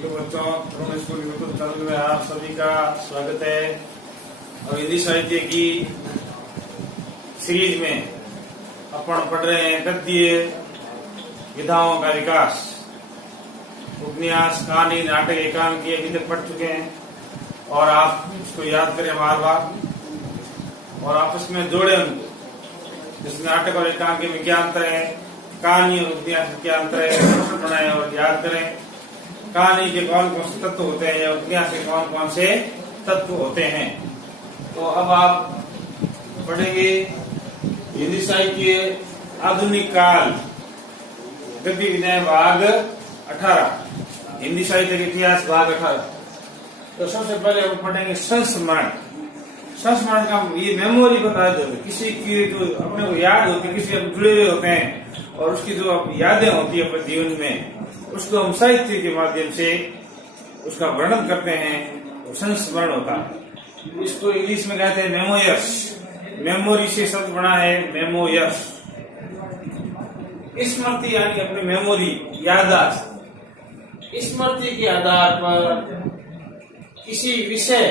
Hello बच्चों, प्रोम school YouTube channel में आप सभी का स्वागत है। और हिंदी साहित्य की सीरीज में अपन पढ़ रहे हैं गद्य विधाओं का विकास। उपन्यास, कहानी, नाटक, एकांकी अभी तक पढ़ चुके हैं और आप इसको याद करें बार बार और आपस में जोड़े उनको। जिस नाटक और एकांकी में क्या अंतर है, कहानी और उपन्यास में क्या अंतर है, प्रश्न बनाए और याद करें। कहानी के कौन कौन से तत्व होते हैं या उपन्यास के कौन कौन से तत्व होते हैं। तो अब आप पढ़ेंगे हिंदी साहित्य आधुनिक काल गद्य विधाएं भाग 18, हिंदी साहित्य के इतिहास भाग 18। तो सबसे पहले हम पढ़ेंगे संस्मरण। संस्मरण का ये मेमोरी बता दो, किसी की जो अपने को याद होती है, किसी हम जुड़े हुए होते हैं और उसकी जो यादें होती है अपने जीवन में, उसको हम साहित्य के माध्यम से उसका वर्णन करते हैं, वो संस्मरण होता है। इसको इंग्लिश में कहते हैं मेमोयर्स। मेमोरी से शब्द बना है मेमोयर्स। स्मृति यानी अपनी मेमोरी, याददाश्त। स्मृति के आधार पर किसी विषय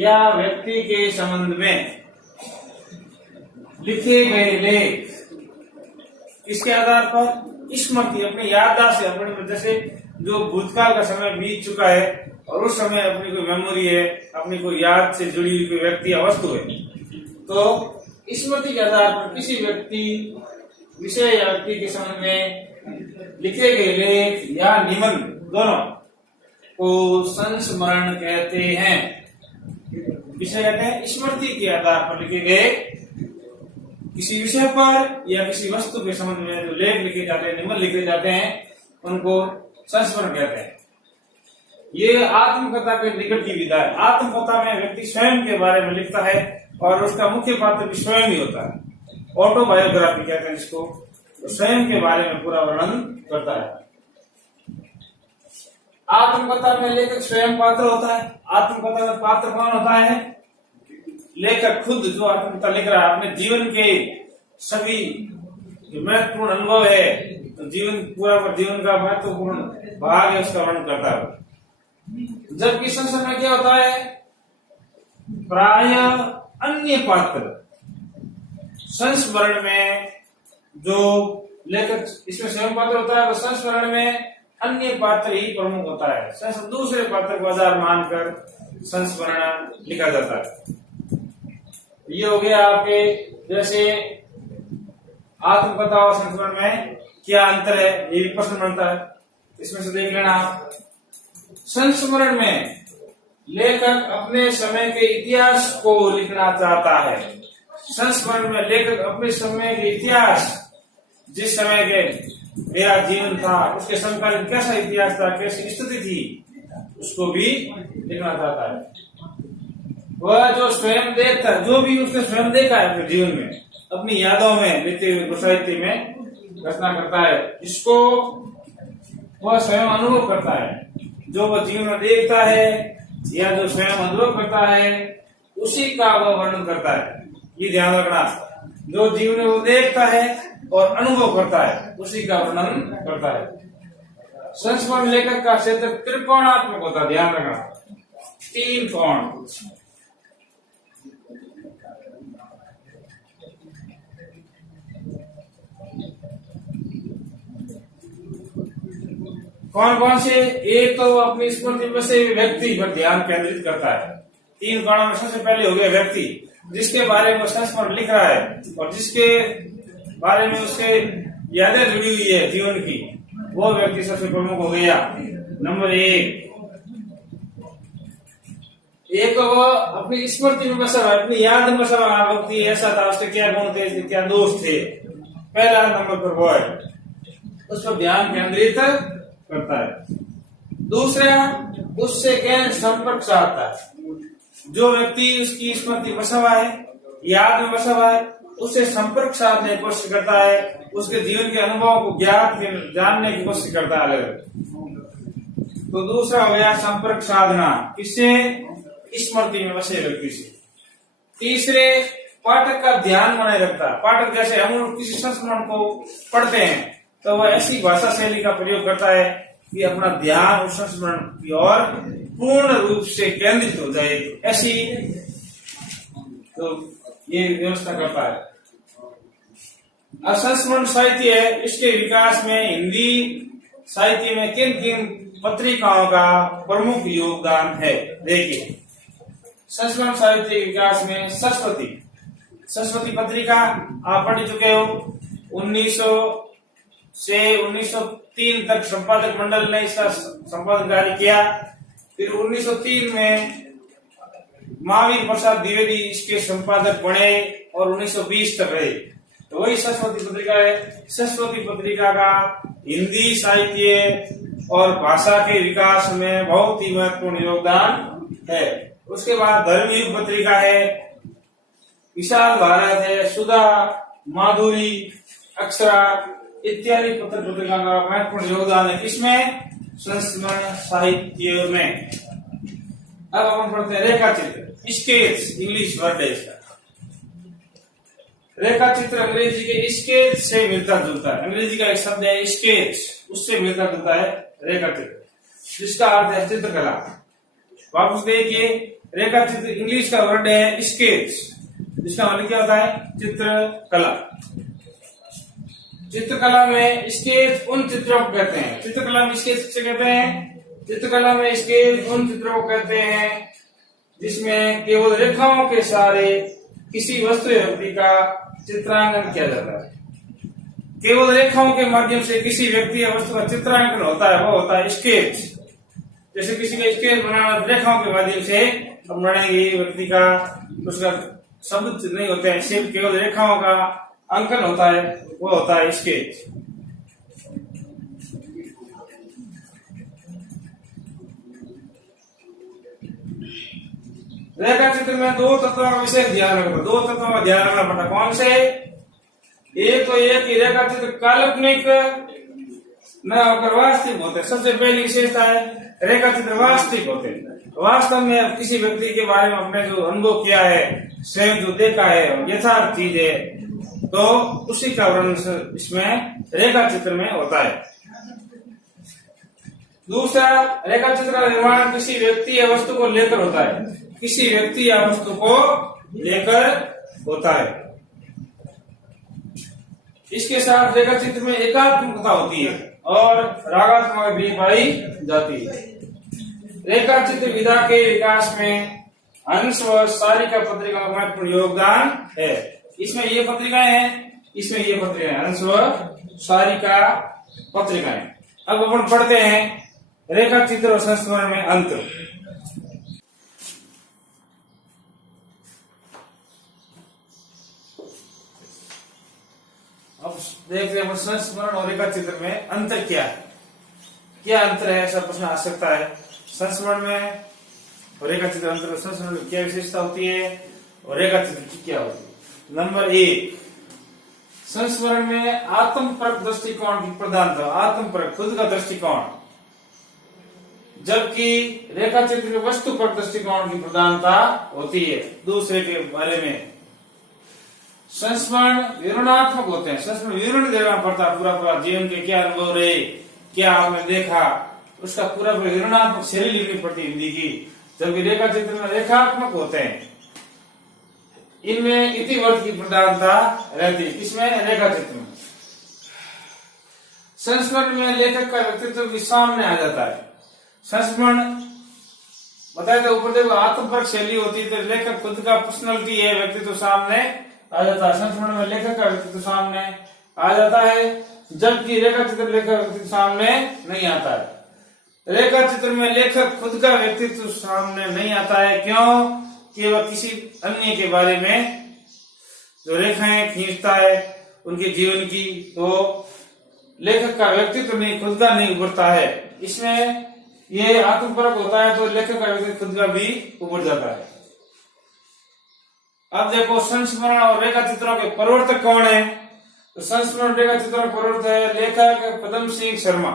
या व्यक्ति के संबंध में लिखे गए लेख, इसके आधार पर स्मृति अपनी याददाश्त से, अपने जैसे जो भूतकाल का समय बीत चुका है और उस समय अपनी कोई मेमोरी है, अपनी कोई याद से जुड़ी हुई कोई व्यक्ति या वस्तु है, तो स्मृति के आधार पर किसी व्यक्ति, विषय या व्यक्ति के संबंध में लिखे गए लेख या निबंध दोनों को संस्मरण कहते हैं। विषय कहते हैं स्मृति के आधार पर लिखे गए किसी विषय पर या किसी वस्तु के संबंध में जो लेख लिखे जाते हैं, निबंध लिखे जाते हैं, उनको संस्मरण कहते हैं। ये आत्मकथा के निकट की विधा है। आत्मकथा में व्यक्ति स्वयं के बारे में लिखता है और उसका मुख्य पात्र भी स्वयं ही होता है। ऑटोबायोग्राफी कहते हैं इसको, तो स्वयं के बारे में पूरा वर्णन करता है। आत्मकथा में लेखक स्वयं पात्र होता है। आत्मकथा में पात्र कौन होता है? लेखक खुद, जो आत्मकथा लिख रहा है, अपने जीवन के सभी महत्वपूर्ण अनुभव है, तो जीवन का महत्वपूर्ण भाग है, उसका वर्णन करता है। जबकि संस्मरण में क्या होता है? प्राय अन्य पात्र। संस्मरण में जो लेखक इसमें स्वयं पात्र होता है, वो संस्मरण में अन्य पात्र ही प्रमुख होता है। दूसरे पात्र को आधार मानकर संस्मरण लिखा जाता है। ये हो गया आपके, जैसे आत्मकथा और संस्मरण में क्या अंतर है, ये भी प्रश्न बनता है, इसमें से देख लेना आप। संस्मरण में लेखक अपने समय के इतिहास को लिखना चाहता है। संस्मरण में लेखक अपने समय के इतिहास, जिस समय के मेरा जीवन था, उसके समकालीन कैसा इतिहास था, कैसी स्थिति थी, उसको भी लिखना चाहता है। वह जो स्वयं देखता, जो भी उसने स्वयं देखा है अपने जीवन में, अपनी यादों में लिखते हुए साहित्य में रचना करता है, इसको वह स्वयं अनुभव करता है। जो वह जीवन में देखता है या जो स्वयं अनुभव करता है, उसी का वह वर्णन करता है। ये ध्यान रखना, जो जीवन में वो देखता है और अनुभव करता है, उसी का वर्णन करता है। संस्मरण लेखक का क्षेत्र त्रिकोणात्मक होता है, ध्यान रखना, 3 कोण। कौन कौन से? एक तो अपनी स्मृति में से व्यक्ति पर ध्यान केंद्रित करता है। 3 कोणों में सबसे पहले हो गया व्यक्ति, जिसके बारे में संस्मरण लिख रहा है और जिसके बारे में उसके यादें जुड़ी हुई है जीवन की, वो व्यक्ति सबसे प्रमुख हो गया। नंबर 1 वो अपनी स्मृति में बसा है, अपनी याद में बसा हुआ व्यक्ति ऐसा था, उसके क्या गुण थे, क्या दोष थे, पहला नंबर पर वो है, उस पर ध्यान केंद्रित करता है। दूसरा, उससे गहन संपर्क चाहता है। जो व्यक्ति उसकी स्मृति बसा हुआ है, याद में बसा हुआ है, उससे संपर्क साधने की कोशिश करता है, उसके जीवन के अनुभवों को जानने की कोशिश करता है। तो दूसरा हो गया संपर्क साधना, किससे? स्मृति में बसे व्यक्ति से। तीसरे, पाठक का ध्यान बनाए रखता है। पाठक जैसे हम किसी संस्मरण को पढ़ते हैं तो वह ऐसी भाषा शैली का प्रयोग करता है कि अपना ध्यान उस संस्मरण की ओर पूर्ण रूप से केंद्रित हो जाए, ऐसी तो ये व्यवस्था करता है। अब संस्मरण साहित्य है, इसके विकास में हिंदी साहित्य में किन किन पत्रिकाओं का प्रमुख योगदान है, देखिए। संस्मरण साहित्य के विकास में सरस्वती पत्रिका आप पढ़ चुके हो। 1900 से 1903 तक संपादक मंडल ने इसका संपादन कार्य किया। फिर 1903 में महावीर प्रसाद द्विवेदी इसके संपादक बने और 1920 तक रहे, तो वही सरस्वती पत्रिका है। सरस्वती पत्रिका का हिंदी साहित्य और भाषा के विकास में बहुत ही महत्वपूर्ण योगदान है। उसके बाद धर्मयुग पत्रिका है, विशाल भारत है, सुधा, माधुरी, अक्षरा इत्यादि पत्रिका का महत्वपूर्ण योगदान है। किसमें? संस्मरण साहित्य में। अब अपन पढ़ते हैं रेखा चित्र, स्केच इंग्लिश वर्ड है इसका। रेखा चित्र अंग्रेजी के स्केच से मिलता जुलता है। अंग्रेजी का एक शब्द है स्केच, उससे मिलता जुलता है रेखा चित्र, जिसका अर्थ है चित्रकला। वापस देखिए, रेखा चित्र इंग्लिश का वर्ड है स्केच, जिसका मतलब क्या होता है? चित्रकला। चित्रकला में स्केच उन चित्रों को कहते हैं, चित्रकला में स्केच किसे कहते हैं? चित्रकला में स्केच उन चित्रों को कहते हैं जिसमें केवल रेखाओं के सहारे किसी वस्तु या व्यक्ति का चित्रांकन किया जाता है। केवल रेखाओं के माध्यम से किसी व्यक्ति या वस्तु का चित्रांकन होता है, वो होता है स्केच। जैसे किसी का स्केच बनाना रेखाओं के माध्यम से बनाएंगे, व्यक्ति का उसका शब्द नहीं होते हैं, सिर्फ केवल रेखाओं का अंकन होता है, वो होता है स्केच। रेखा चित्र में दो तत्वों का विशेष ध्यान रखना, दो तत्वों का ध्यान रखना पड़ता। कौन से? एक तो ये कि रेखा चित्र काल्पनिक न होकर वास्तविक होते हैं। सबसे पहली विशेषता है रेखा चित्र वास्तविक होते हैं। वास्तव में किसी व्यक्ति के बारे में अपने जो अनुभव किया है, स्वयं जो देखा है, यथार्थ चीज है, तो उसी का वर्णन इसमें रेखा चित्र में होता है। दूसरा, रेखा चित्र का निर्माण किसी व्यक्ति या वस्तु को लेकर होता है, किसी व्यक्ति या वस्तु को लेकर होता है। इसके साथ रेखा चित्र में एकात्मकता होती है और रागात्मकता भी पाई जाती है। रेखा चित्र विधा के विकास में अंश व सारिका पत्रिका का महत्वपूर्ण योगदान है। इसमें ये पत्रिकाएं हैं, इसमें ये पत्रिकाएं, अंश व सारिका पत्रिकाएं। अब अपन पढ़ते हैं रेखा चित्र और संस्मरण में अंतर। अब देखते हैं संस्मरण और रेखा चित्र में अंतर क्या है, क्या अंतर है, ऐसा प्रश्न आ सकता है। संस्मरण में और रेखा चित्र अंतर, संस्मरण में क्या विशेषता होती है और रेखा चित्र की क्या होती है? नंबर 1, संस्मरण में आत्मपरक दृष्टिकोण की प्रधानता, आत्मपरक खुद का दृष्टिकोण, जबकि रेखा चित्र में वस्तुपरक दृष्टिकोण की प्रधानता होती है, दूसरे के बारे में। संस्मरण विवरणात्मक होते हैं, संस्मरण विवरण देना पड़ता है, पूरा जीवन के क्या अनुभव रहे, क्या आपने देखा, उसका पूरा विवरणात्मक शैली लिखनी पड़ती है हिंदी की। जबकि रेखा चित्र में रेखात्मक होते हैं, इनमें इतिवृत्त की प्रधानता रहती है। किसमें? रेखा चित्र में। संस्मरण में लेखक का व्यक्तित्व भी सामने आ जाता है। संस्मरण बताया था ऊपर, देखो आत्मपरक शैली होती है, तो लेखक खुद का पर्सनैलिटी है, व्यक्तित्व सामने आ जाता है। संस्मरण में लेखक का व्यक्तित्व सामने आ जाता है, जबकि रेखा चित्र लेखक का व्यक्तित्व सामने नहीं आता है। रेखा चित्र में लेखक खुद का व्यक्तित्व सामने नहीं आता है, क्यों? कि वह किसी अन्य के बारे में जो रेखाएं खींचता है उनके जीवन की, तो लेखक का व्यक्तित्व नहीं, खुद का नहीं उभरता है। इसमें ये आत्मपरक होता है, तो लेखक का व्यक्तित्व खुद का भी उभर जाता है। अब देखो संस्मरण और रेखा चित्रों के प्रवर्तक कौन है? तो संस्मरण रेखा चित्रों के प्रवर्तक है लेखक पदम सिंह शर्मा।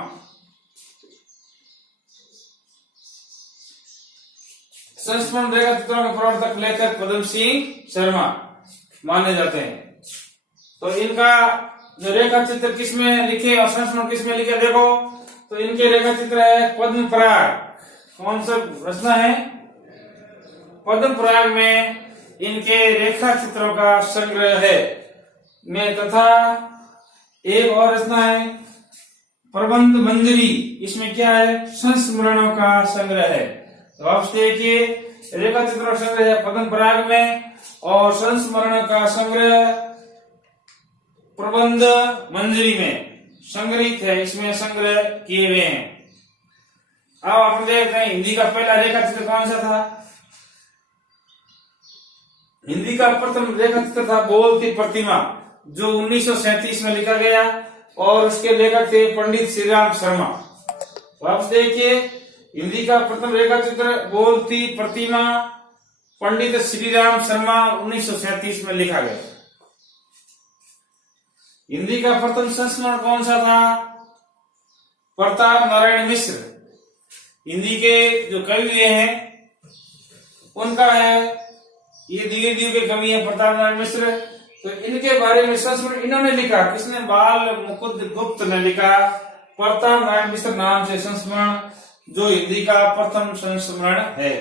संस्मरण रेखा चित्रों के प्रवर्तक लेखक पदम सिंह शर्मा माने जाते हैं। तो इनका जो रेखा चित्र किसमें लिखे और संस्मरण किसमें लिखे, देखो तो इनके रेखा चित्र है पद्म पराग। कौन सा रचना है? पद्म पराग में इनके रेखा चित्रों का संग्रह है में, तथा एक और रचना है प्रबंध मंजरी। इसमें क्या है? संस्मरणों का संग्रह है। तो आप देखिए, रेखा चित्रों का संग्रह है पद्म पराग में, और संस्मरण का संग्रह प्रबंध मंजरी में संग्रहित है। इसमें संग्रह किए हुए हैं। अब आप देखते हैं हिंदी का पहला रेखा चित्र कौन सा था? हिंदी का प्रथम रेखा चित्र था बोलती प्रतिमा, जो 1937 में लिखा गया, और उसके लेखक थे पंडित श्रीराम शर्मा। तो आप देखिए, हिंदी का प्रथम रेखा चित्र बोलती प्रतिमा, पंडित श्रीराम शर्मा, 1937 में लिखा गया। हिंदी का प्रथम संस्मरण कौन सा था? प्रताप नारायण मिश्र। हिंदी के जो कवि हैं उनका है, ये दिव्य दिव्य के कवि हैं प्रताप नारायण मिश्र। तो इनके बारे में संस्मरण इन्होंने लिखा। किसने? बाल मुकुंद गुप्त ने लिखा। प्रताप नारायण मिश्र नाम से संस्मरण, जो हिंदी का प्रथम संस्मरण है।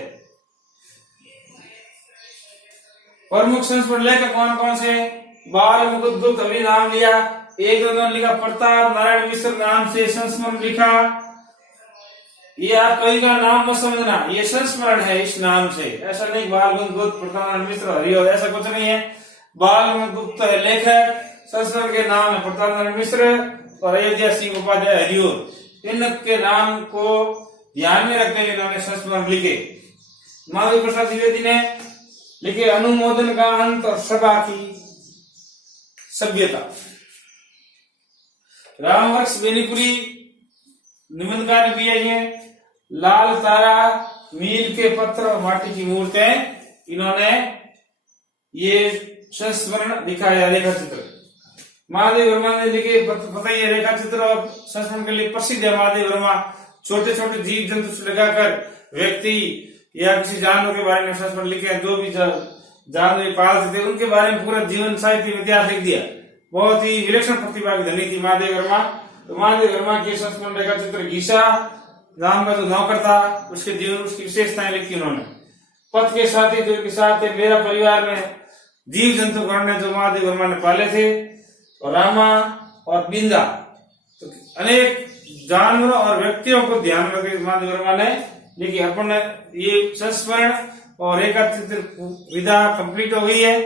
प्रमुख संस्मरण लेखक कौन कौन से? बाल मुकुंद गुप्त अभी नाम लिया। एक उन्होंने लिखा प्रताप नारायण मिश्र नाम से संस्मरण लिखा। ये आप कवि का नाम मत समझना, ये संस्मरण है इस नाम से। ऐसा नहीं बाल मुकुंद गुप्त, प्रताप नारायण मिश्र, हरिओ, ऐसा कुछ नहीं है। बाल मुकुंद गुप्त है लेखक, संस्मरण के नाम है प्रताप नारायण मिश्र और अयोध्या सिंह उपाध्याय हरिओ। इनके नाम को ध्यान में रखते हुए इन्होंने संस्मरण लिखे। माधवी प्रसाद द्विवेदी ने लिखे अनुमोदन का अंत और सभा की सभ्यता। रामवृक्ष बेनीपुरी निबंधकार भी है। लाल तारा, मील के पत्थर और माटी की मूर्तें, इन्होंने ये संस्मरण लिखा है रेखा चित्र। महादेव वर्मा ने लिखे, पता ही है रेखा चित्र और संस्मरण के लिए प्रसिद्ध है महादेव वर्मा। छोटे छोटे जीव जंतु से लगाकर व्यक्ति या किसी जानवर के बारे में संस्मरण लिखे, जो भी जानवर पालते थे उनके बारे में पूरा जीवन साहित्य में इतिहास लिख दिया। बहुत ही विलक्षण प्रतिभा की धनी थी महादेव वर्मा। तो महादेव वर्मा के संस्मरण रेखा चित्र गीसा नाम का जो नौकर था, उसके जीवन, उसकी विशेषताएं लिखी उन्होंने। पथ के साथी जो के साथ थे, मेरा परिवार में जीव जंतु गण जो महादेव वर्मा ने पाले थे, और रामा और बिंदा, तो अनेक जानवरों और व्यक्तियों को ध्यान में रखकर महादेव वर्मा ने लिखी। अपन ये संस्मरण और रेखा चित्र विधा कंप्लीट हो गई है,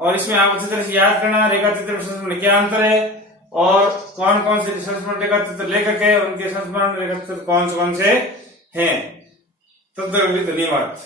और इसमें आप अच्छी तरह से याद करना रेखा चित्र और संस्मरण क्या अंतर है, और कौन कौन से संस्मरण रेखा चित्र लेखक है, उनके संस्मरण रेखा चित्र कौन से हैं। तब तक धन्यवाद।